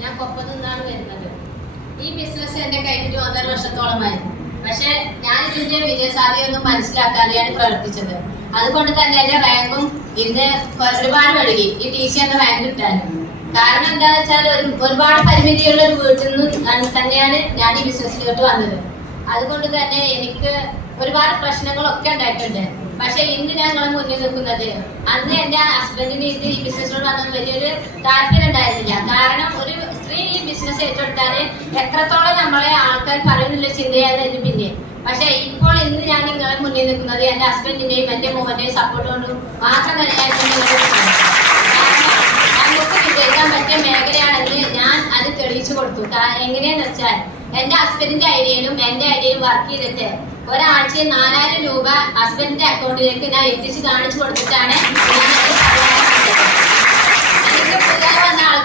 ഞാൻ കൊപ്പം നിന്നാണ് വരുന്നത്. ഈ ബിസിനസ് എന്റെ കഴിഞ്ഞിട്ട് 1.5 വർഷത്തോളമായി. പക്ഷെ ഞാൻ ഇതിന്റെ വിജയസാധ്യതയൊന്നും മനസ്സിലാക്കാതെയാണ് പ്രവർത്തിച്ചത്. അതുകൊണ്ട് തന്നെ എന്റെ റാങ്കും ഇന്ന് ഒരുപാട് വഴുകി ഈ TC എന്ന റാങ്ക് കിട്ടാൻ. കാരണം എന്താണെന്ന് വെച്ചാൽ ഒരുപാട് പരിമിതിയുള്ള ഒരു വീട്ടിൽ നിന്ന് തന്നെയാണ് ഞാൻ ഈ ബിസിനസ്സിലോട്ട് വന്നത്. അതുകൊണ്ട് തന്നെ എനിക്ക് ഒരുപാട് പ്രശ്നങ്ങളൊക്കെ ഉണ്ടായിട്ടുണ്ട്. പക്ഷെ ഇന്ന് ഞങ്ങൾ മുന്നിൽ നിൽക്കുന്നത്, അന്ന് എന്റെ ഹസ്ബൻഡിന് ഈ ബിസിനസ്സിനോട് വന്നത് വലിയൊരു താല്പര്യം ഉണ്ടായിരുന്നില്ല. കാരണം ഒരു സ്ത്രീ ഈ ബിസിനസ് ഏറ്റെടുത്താല് എത്രത്തോളം നമ്മളെ ആൾക്കാർ പറയുന്നില്ല ചിന്തയായിരുന്നു പിന്നെ. പക്ഷെ ഇപ്പോൾ ഇന്ന് ഞാൻ നിങ്ങളെ മുന്നിൽ നിൽക്കുന്നത് എന്റെ ഹസ്ബൻഡിന്റെയും എന്റെ മോന്റെയും സപ്പോർട്ട് കൊണ്ട് മാത്രം തന്നെയായിരുന്നു. നമുക്ക് വിജയിക്കാൻ പറ്റിയ മേഖലയാണെന്ന് ഞാൻ അത് തെളിയിച്ചു കൊടുത്തു. എങ്ങനെയാന്ന് വെച്ചാൽ എന്റെ ഹസ്ബൻഡിന്റെ ഐഡിയയിലും എന്റെ ഐഡിയയിലും വർക്ക് ചെയ്തിട്ട് ഒരാഴ്ചയിൽ 4000 രൂപ ഹസ്ബൻഡിന്റെ അക്കൗണ്ടിലേക്ക് ഞാൻ എത്തിച്ച് കാണിച്ചു കൊടുത്തിട്ടാണ് ഞാൻ